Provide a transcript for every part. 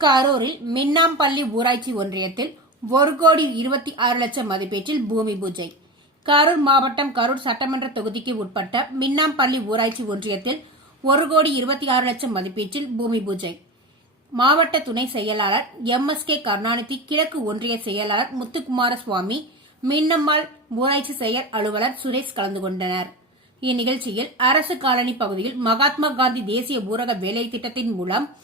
கரூரில் மின்னாம்பள்ளி ஊராட்சி ஒன்றியத்தில் ஒரு கோடி இருபத்தி ஆறு லட்சம் மதிப்பீட்டில் பூமி பூஜை. கரூர் மாவட்டம் கரூர் சட்டமன்ற தொகுதிக்கு உட்பட்ட மின்னாம்பள்ளி ஊராட்சி ஒன்றியத்தில் ஒரு கோடி இருபத்தி ஆறு லட்சம் மதிப்பீட்டில் பூமி பூஜை. மாவட்ட துணை செயலாளர் எம். எஸ். கே. கருணாநிதி கிழக்கு ஒன்றிய செயலாளர் முத்துக்குமார சுவாமி மின்னம்மாள் ஊராட்சி செயல் அலுவலர் சுரேஷ் கலந்து கொண்டனர். இந்நிகழ்ச்சியில் அரசு காலனி பகுதியில் மகாத்மா காந்தி தேசிய ஊரக வேலை திட்டத்தின் மூலம்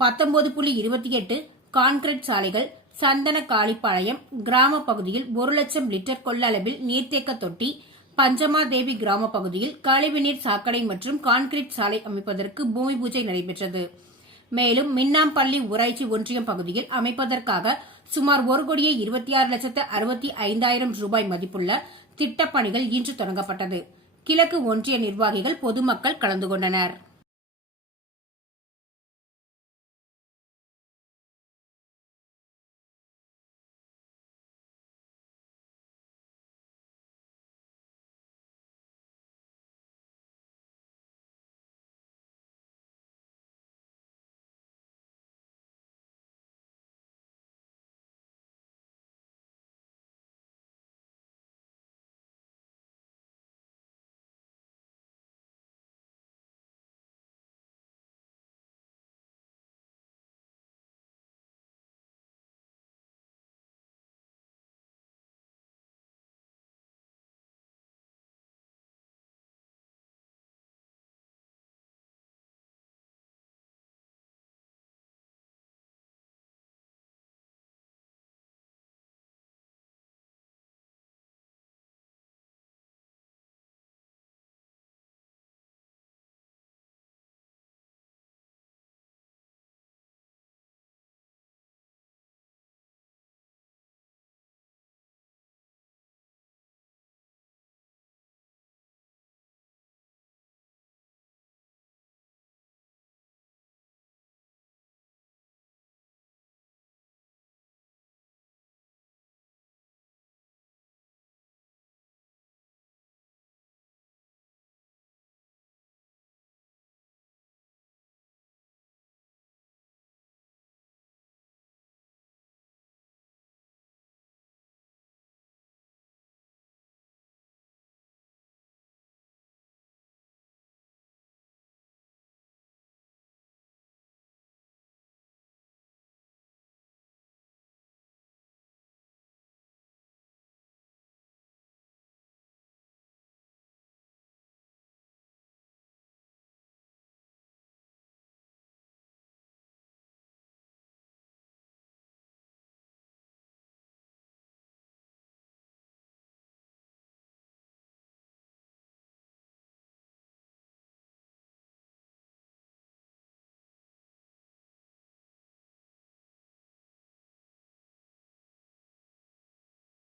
பத்தொன்பது புள்ளி இருபத்தி எட்டு கான்கிரீட் சாலைகள் சந்தன காளிப்பாளையம் கிராம பகுதியில் ஒரு லட்சம் லிட்டர் கொள்ளளவில் நீர்த்தேக்க தொட்டி பஞ்சமாதேவி கிராம பகுதியில் கழிவுநீர் சாக்கடை மற்றும் கான்கிரீட் சாலை அமைப்பதற்கு பூமி பூஜை நடைபெற்றது. மேலும் மின்னாம்பள்ளி ஊராட்சி ஒன்றியம் பகுதியில் அமைப்பதற்காக சுமார் ஒரு கோடியே இருபத்தி ஆறு லட்சத்து அறுபத்தி ஐந்தாயிரம் ரூபாய் மதிப்புள்ள திட்டப்பணிகள் இன்று தொடங்கப்பட்டது. கிழக்கு ஒன்றிய நிர்வாகிகள் பொதுமக்கள் கலந்து கொண்டனர்.